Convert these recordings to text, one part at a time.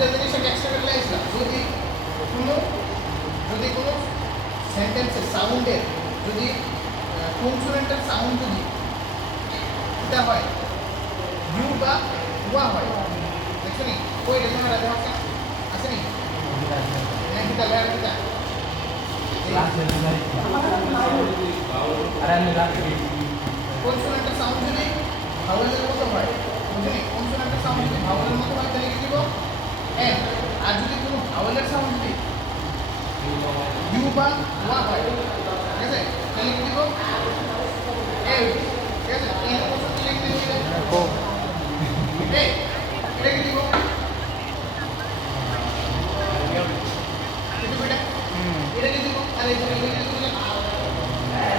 দুইটা জিনিস আমি এক্সট্রা করে লাগাইছিলাম। যদি কোনো সেন্টেন্সের সাউন্ডের যদি কনসোনেন্টের সাউন্ড যদি এটা হয় ইউ বা ওয়া হয়, দেখছো নি ওই রেজনা রাজা আছে আছে নি হ্যাঁ কিতা লেয়ার কিতা কনসোনেন্টের সাউন্ড যদি ভাওয়েলের মতো হয়, বুঝলি? কনসোনেন্টের সাউন্ড যদি ভাওয়েলের মতো হয় তাহলে কি দিব এন। আর যদি কোনো ভাওয়েলের সাউন্ড যদি ইউ বা ওয়া হয়, ঠিক আছে, তাহলে কি দিব এ। ঠিক আছে, এন কোনটা লিখতে দিলে এ এটা কি দিব এটা কি দিব আর এটা কি দিব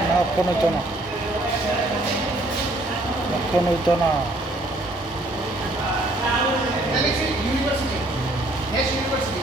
না কোনো তো না কোনো তো না ইউনিভার্সিটি হ্যাশ ইউনিভার্সিটি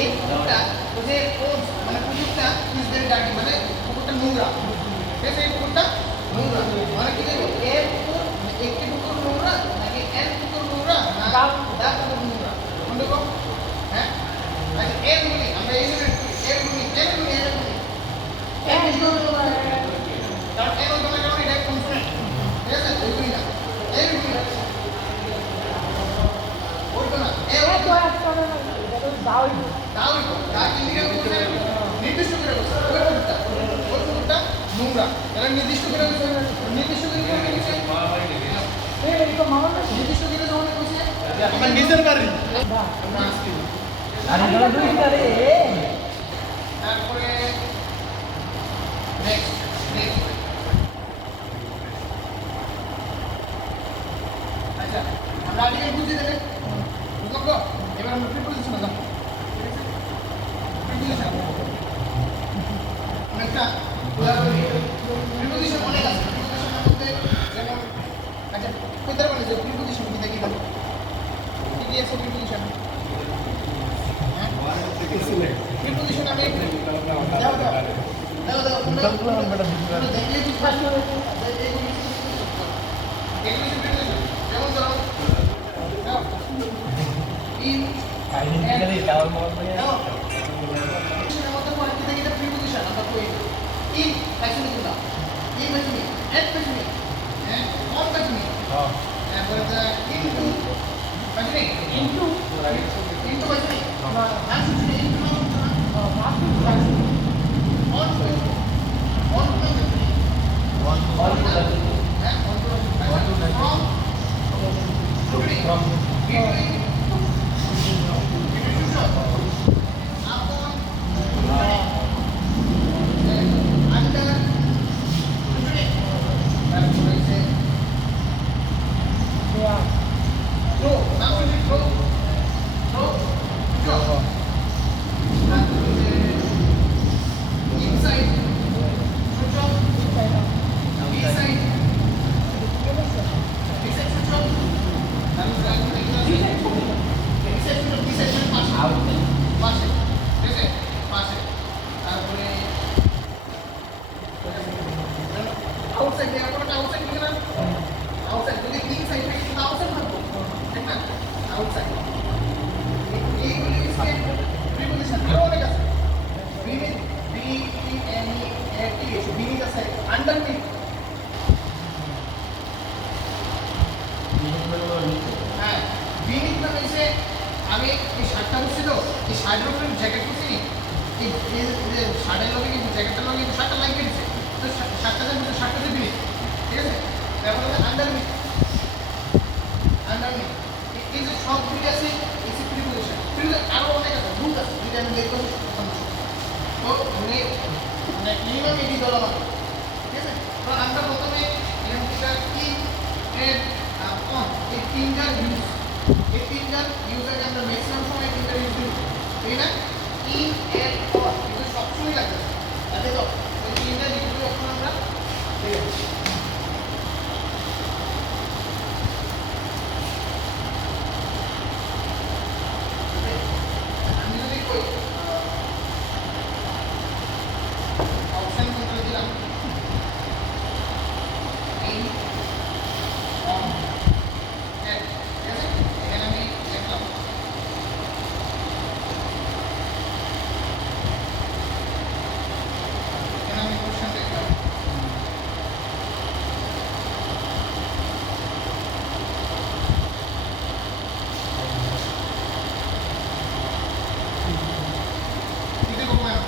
এই কুকুরটা যে মানে কুকুরটা ইজ ভেরি ডার্টি, মানে কুকুরটা নোংরা, ঠিক আছে? এই কুকুরটা নোংরা মানে কি দেবো এর কুকুর, একটি কুকুর নোংরা নাকি এর কুকুর নোংরা না দা কুকুর নোংরা, কোন দেবো? হ্যাঁ আচ্ছা এর গুলি আমরা এই যে এর গুলি কারণ এর ওই কেমন এটা কনসোনেন্ট, ঠিক আছে? ওই গুলি না এর গুলি ওই তো না এ ওই তো দাও নির্দিষ্ট করে বলছে ওই কুকুরটা নোংরা, এরা নির্দিষ্ট করে বলছে নির্দিষ্ট করে বলছে নির্দিষ্ট করে যখন বলছে আমার নিজের বাড়ি তারপরে নেক্সট আচ্ছা আমরা আগে বুঝে দেবে বুঝলো। এবার আমরা প্রিপোজিশনে যাব। প্রিপোজিশন অনেকটা প্রিপোজিশন অনেক আছে। প্রিপোজিশনের মধ্যে যেমন আচ্ছা কইতে পারবেন যে প্রিপোজিশন কি দেখি দাও কি কি আছে প্রিপোজিশন? হ্যাঁ প্রিপোজিশন আমি দাও দেখলে কি ফার্স্ট হবে এগুলো প্রিপোজিশন যেমন ধরো দাও in finally tower mode preposition আমরা কই in ফ্যাশন গুলো in ফ্যাশন এট ফ্যাশন হ্যাঁ অন ফ্যাশন হ্যাঁ তারপরে দা into ফ্যাশন into ফ্যাশন না fashion into on fashion on fashion হ্যাঁ from between inside আমি এই শার্টটা পরছি তো এই শার্টের উপরে জ্যাকেট পরছি নি এই এই যে শার্টের লগে কিন্তু জ্যাকেটটার লগে কিন্তু শার্টটা লাগিয়ে দিচ্ছে তো শার্টটা দেন শার্টটা দিবি নি, ঠিক আছে তারপর আন্ডারমিট আন্ডারমিট এই যে সব দিকে আছে এসি প্রিপোজিশন প্রিপোজিশন আরো অনেক আছে রুট আছে যদি আমি বের করি তো মানে মিনিমাম এটি ডলার হবে, ঠিক আছে তো আমরা প্রথমে এখানটা কি এর অন এই তিনটার ইউজ এই তিনটার ইউজের আমরা ম্যাক্সিমাম সময় তিনটার ইউজ করি তাই না ইন এর অন এটা সবসময় লাগবে তাহলে তো এই তিনটার ইউজ যখন আমরা পেয়ে যাবো আমি যদি কই অপশন কোনটা দিলাম ইন অন এর ঠিক আছে এখানে আমি লিখলাম এখানে আমি কোশ্চেন লিখলাম কি দেবো ম্যাম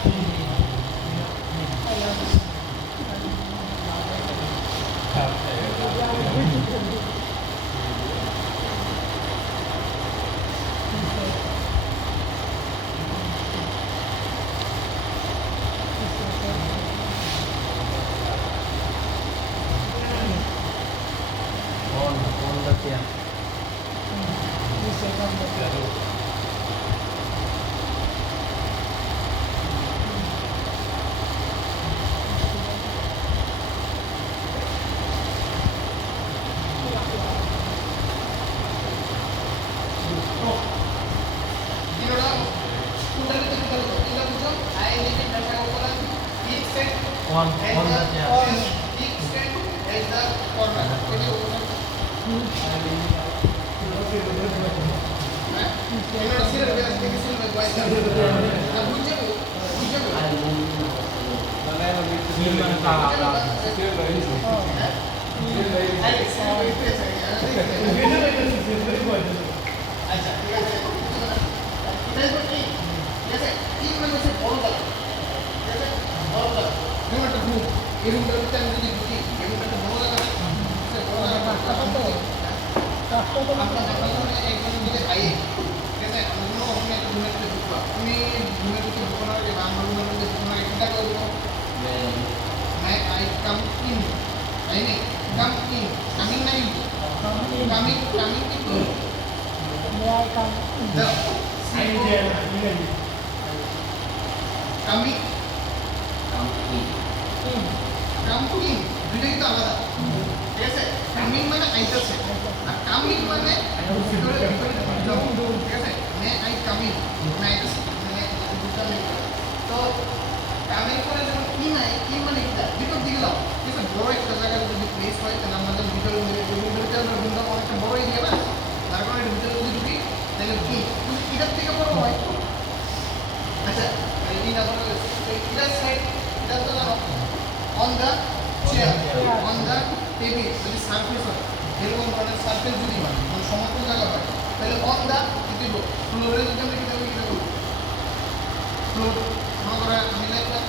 on the chair. তিনটা কোনটা দিতে হবে তিনটা বুঝো আই নিচে দশটা উপরে ঠিক সেট On the chair. ঠিক সেট এজ দা কর্নার এটি উপরে হ্যাঁ এটা সিলেক্ট করে দেখি সিলেক্ট করে আর বুঝে বুঝে আচ্ছা ঠিক আছে এটাই তো ঠিক আছে তিন মানে হচ্ছে বড় কালার ঠিক আছে বড় কালার যেমন একটা রুম এই রুমটার ভিতরে আমি যদি ঢুকি এই রুমটা একটা বড় কালার আপনার একজন যদি খাইয়ে ঠিক আছে আমরা কোনো কখনো একটা রুমের ভিতরে ঢুকবা তুমি রুমের ভিতরে ঢুকো না যে আমরা রুমের ভিতরে ঢুকো না এটা করবো मैं आई कम इन नहीं कम इन कमिंग नहीं कमिंग कमिंग की तो कमिंग कमिंग দুইটা কিন্তু আলাদা ঠিক আছে কামিং মানে আইতাছে আর কামিং মানে ভিতরে ঠিক আছে मैं आई कमिंग मैं आइताছে মানে দুটো মিল তো কামিং করে যখন কি নাই কি মানে এটা ভিতর দিকে দাও ঠিক আছে বড় একটা জায়গায় যদি প্লেস হয় তাহলে আমাদের ভিতরে ভিতরে আমরা রুমটা অনেকটা বড় এরিয়া না তার কারণে এর ভিতরে যদি ঢুকি তাহলে কি যদি এটার থেকে বড় হয় আচ্ছা এই না বড় এটার সাইড এটা তো জানো on the chair on the table যদি সারফেস হয় এরকম ধরনের সারফেস যদি হয় মানে সমতল জায়গা হয় তাহলে অন দা কি দেব ফ্লোরে যদি আমরা কি দেব ফ্লোর মনে করা আমি লিখলাম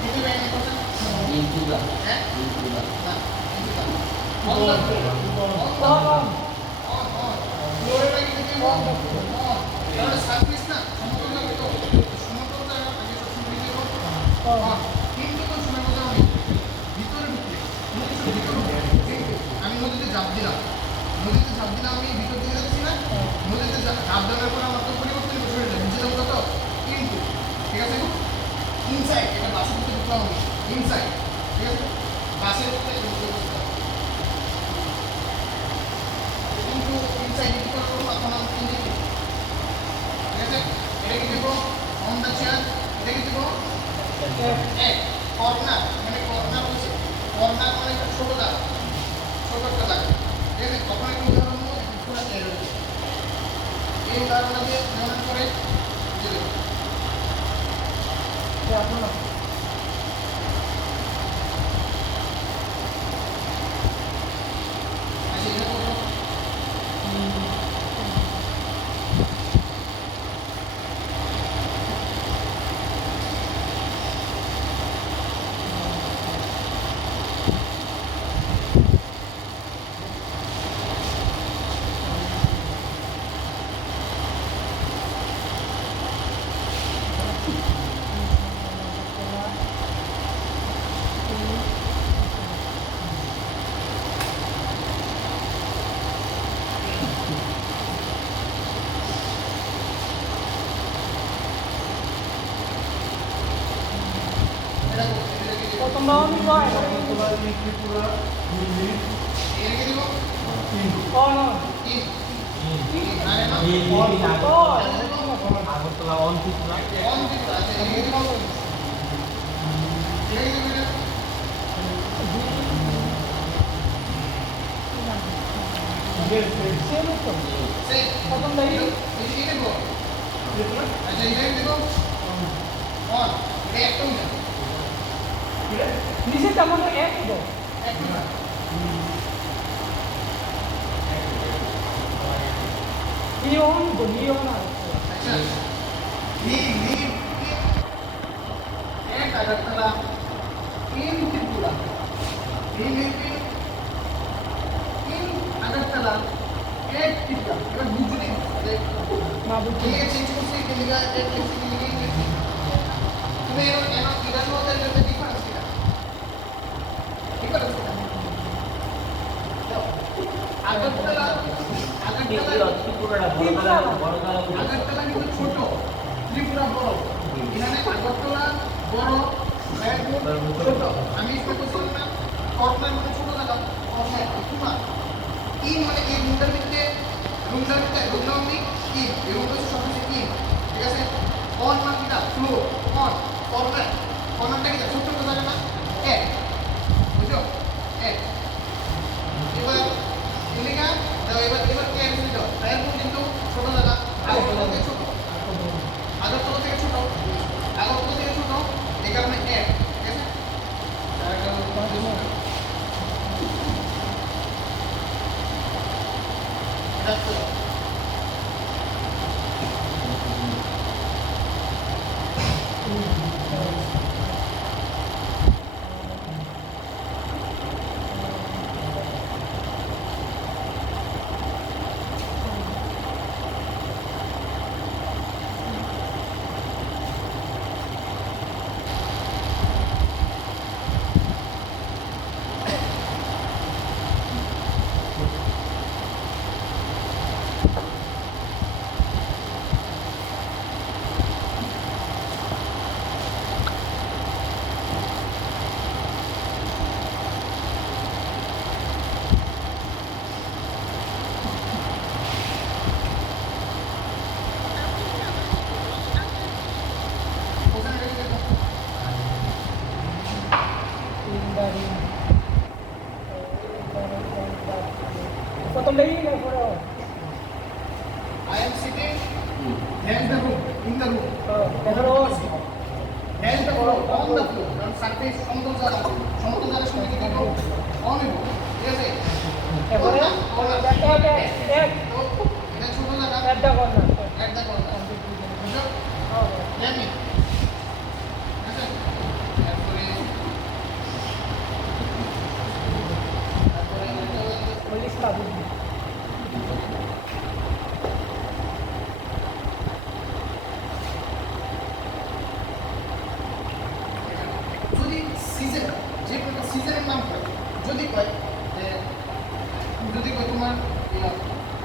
কিছু ব্যাংক করছেন হ্যাঁ না অন দা ফ্লোরে লাগি দিতে তাহলে সারফেস না সমতল জায়গা তো সমতল জায়গা আগে সব শুরু দিতে কিন্তু কোন সময় কথা আমি ভিতরে ঢুকলে আমি নদীতে ঝাঁপ দিলাম আমি ভিতর দিকে যাচ্ছি না নদীতে ঝাঁপ দেওয়ার পর আমার তো পরিবর্তন বসে যায় নিচে যাবো কত কিন্তু ঠিক আছে ইনসাইড এটা বাসের ভিতরে ঢুকলাম আমি ইনসাইড ঠিক আছে বাসের ভিতরে কিন্তু ইনসাইড কি করবো তখন আমি ঠিক আছে এটা কি দেবো অন দ্য চেয়ার এটা কি দেবো এক কর্নার মানে কর্নার হচ্ছে কর্নার মানে একটা ছোট জায়গা একটা লাগে ঠিক আছে তখন একটা উদাহরণ নেবো পুরো এর এই উদাহরণটা দিয়ে মনে করে যে এখন আসি এটা করো এটা করো এটা রেখে দিব প্রথম রাউন্ড হয় এই রেখে দিব অন অন তিন আরে না আগরতলা অন ত্রিপুরা অন দিব আছে এই রেখে দিব রেখে দিব এটা সেম তো সেই প্রথম দাঁড়িয়ে এই রেখে দিব আচ্ছা এই রেখে দিব অন এটা একটা উঠে নিচে তেমন এক তো এক উঠে ই অন তো ই অন আচ্ছা নি এক আগরতলা তিন ত্রিপুরা তিন আগরতলা এক ত্রিপুরা এবার বুঝলি না বুঝছি ये चेंज করছি কেলিগা এক লিখছি কেলিগা লিখছি তুমি এর এর ইরান মধ্যে এর ডিফারেন্স কি ডিফারেন্স আগরতলা ত্রিপুরাটা বড়তলা বড়তলা আগরতলা কিন্তু ছোট ত্রিপুরা বড় এখানে আগরতলা বড় ব্যাঙ্গালোর ছোট আমি একটু বলছিলাম না কর্নার মানে ছোট জায়গা কর্নার তোমার তিন মানে এই রুমটার মধ্যে রুমটা আমি তিন এই রুমটা হচ্ছে সবকিছু তিন ঠিক আছে অন মানে কিটা ফ্লোর অন কর্নারটা কিটা ছোট ছোট জায়গা না এক বুঝছো এক এবার এলিকা দাও এবার কে আছে দাও তারপর কিন্তু ছোট জায়গা আগরতলা থেকে ছোট আগরতলা থেকে ছোট এই কারণে এক ঠিক আছে রাখো ওখানে রেখে দেবো প্রথম দাঁড়িয়ে গেল পরে I am sitting there's the room in the room এখানে there's the floor on the floor কারণ সারফেস সমতল জায়গা সময় কি করবো অন হইব ঠিক আছে এবারে এক তো এটা ছোট জায়গা একটা কর্নার একটা করলাম বুঝছো জানি আচ্ছা তারপরে বলিস না বুঝলি যদি সিজন যে কোনো সিজনের নাম হয় যদি কয় যে যদি কয় তোমার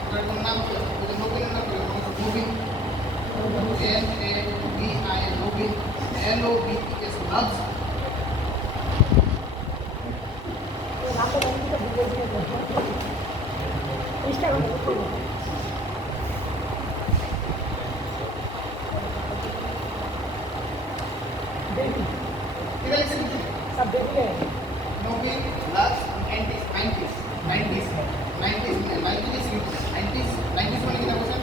ওটার কোনো নাম করে যদি নবীনের নাম করে নবীন NABI নবীন LOVES লাভস নামটা বন্ধুটা ভুলে দিয়ে ইনস্টাগ্রামে করবো দেখি এটা লিখছে কি সব দেখলে নবীন লাভস 90s 90s 90s মানে কি দেখো স্যার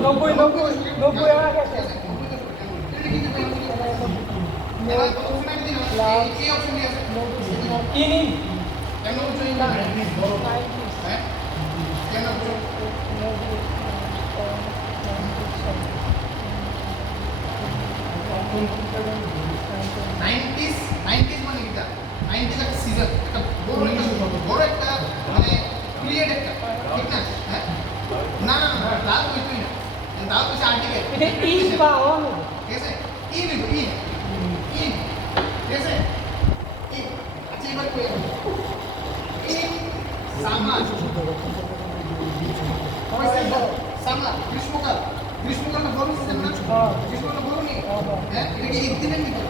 90 হয়ে গেছে এবার কত সময় দিন এই অপশন দিয়ে আছে কিনি কেন অপশন না হ্যাঁ কেন অপশন 90s মানে কি 90s একটা সিজন একটা বড় একটা মানে পিরিয়ড একটা ঠিক না হ্যাঁ না না না তাও কিছুই না তাও কিছু আর্টিকেল এটা ইজ বা অন ঠিক আছে ই নিব ই ঠিক আছে ই আচ্ছা এবার কই ই সামার সামার গ্রীষ্মকালটা বড় সিজন না গ্রীষ্মকালটা বড় নেই হ্যাঁ এটা কি একদিনের নিতে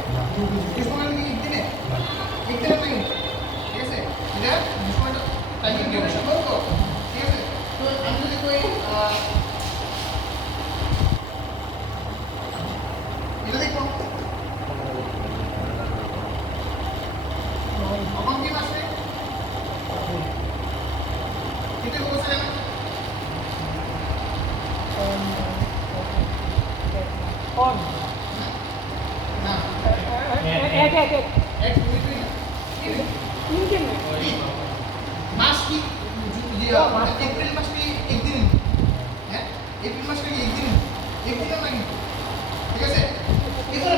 গ্রীষ্মকাল কি একদিনে একদিনের নাই ঠিক আছে এটা গ্রীষ্মকালটা টাইমিং ডিউরেশন বড় তো ঠিক আছে তো আমি যদি কই এটা দেখো কখন কি মাসে এটা বলছেন অন না এক এক দুই না তিনটে না মাস কি এপ্রিল মাস কি একদিন হ্যাঁ এপ্রিল মাস কি একদিন একদিন না কিন্তু ঠিক আছে এবার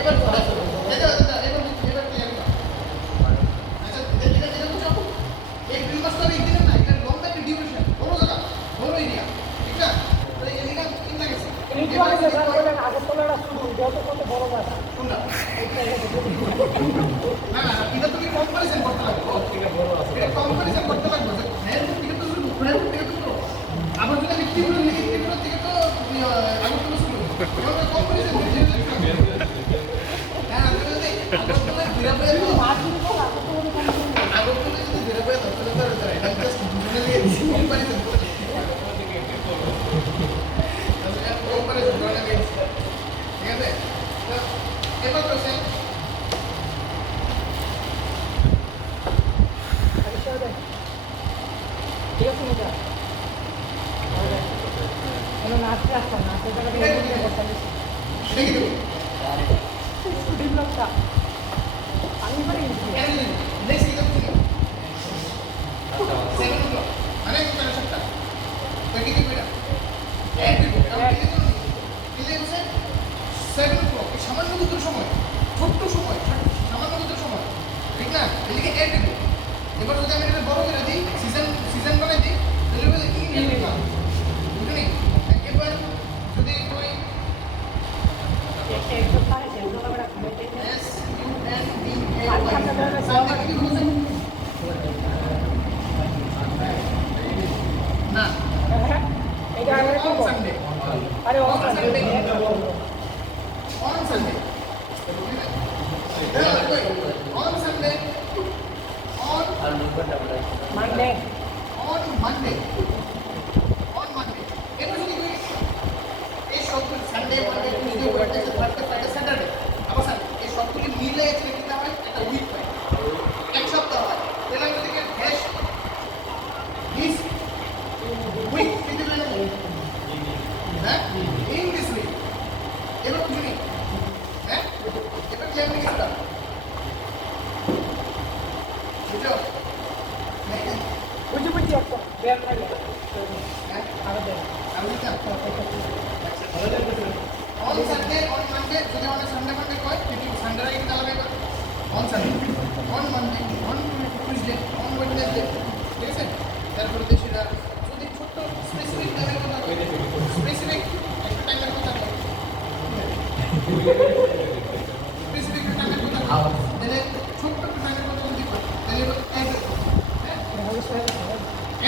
এবার এবার ক্লিয়ার করো আচ্ছা এটা বুঝো এপ্রিল মাস তো একদিন না এটা লং টাইম ডিউরেশন বড় জায়গা বড় এরিয়া ঠিক না তো এই জায়গা তিন লাগেছে একটু আগে যে স্যার বললেন আগের তলাটা শুরু যত কত বড় জায়গা কোনটা না না এটা তুমি কম্পারিজন করতে লাগবে এটা কম্পারিজন করতে লাগবে যে ফ্রেন্ড থেকে তো শুরু ফ্রেন্ড থেকে তো আবার যদি আমি তীব্র লিখি তীব্র থেকে তো আগে তো শুরু এটা কম্পারিজন করতে লাগবে হ্যাঁ আমি যদি আগরতলা বিরাবে তো আগরতলা যদি বিরাবে তো তাহলে তো এটা জাস্ট দুজনে লিখে কম্পারিজন করতে কম্পারিজন করে নেবে ঠিক আছে তো এবার কোশ্চেন ঠিক আছে মজা এলো নাচতে আসতাম নাচতে জায়গাটা করতাম দেখি দেবো স্টুডেন্ট লোকটা আমি পারি নেক্সট কি করতে 7 o'clock মানে কোন সপ্তাহ দেখি কি বেটা এক দিব কারণ কি বলছে 7 o'clock এই সামান্য দুটো সময় ছোট্ট সময় সামান্য দুটো সময় ঠিক না এদিকে এক দিব এবার যদি আমি এটা বড় করে দিই সিজন বানাই দিই তাহলে বলে কি নিয়ে নিলাম বুঝলি এবার যদি কই একটু পারে সেগুলো আমরা খাইতে S U N D A Y সামনে কি বলছে না এটা আমরা কি on Sunday আরে on Sunday on Sunday on আর নম্বরটা বলে মানডে on Monday এটা যদি কই এই সব Sunday Monday Tuesday Wednesday Thursday Friday Saturday আবার স্যার এই সবগুলি মিলে ছেড়ে দিতে হয় একটা উইক পাই এক সপ্তাহ হয় তাহলে আমি যদি হ্যাশ দিস উইক দিতে পারি হ্যাঁ ইন দিস উইক এবার বুঝুনি হ্যাঁ এটা ক্লিয়ার হয়ে গেছে বুঝছো বুঝি বুঝি একটা বের লাগে হ্যাঁ আরো দেন আমি বুঝলাম on Sunday on Monday যদি আমরা সানডে মানডে কয় কিন্তু সানডে আগে কি চালাবে এবার on Sunday on Monday on Tuesday on Wednesday ঠিক আছে তারপরে দেশিরা যদি ছোট স্পেসিফিক টাইমের কথা স্পেসিফিক একটা টাইমের কথা স্পেসিফিক টাইমের কথা তাহলে ছোট্ট টাইমের কথা যদি কয় তাহলে এবার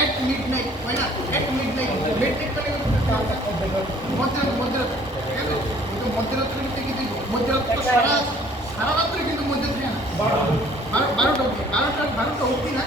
at midnight হয় না at midnight মধ্যরাত ঠিক আছে কিন্তু মধ্যরাত্রে কিন্তু মধ্যরাত সারা রাত্রে কিন্তু মধ্যরাত্রে না 12টা অবধি 12টা অবধি না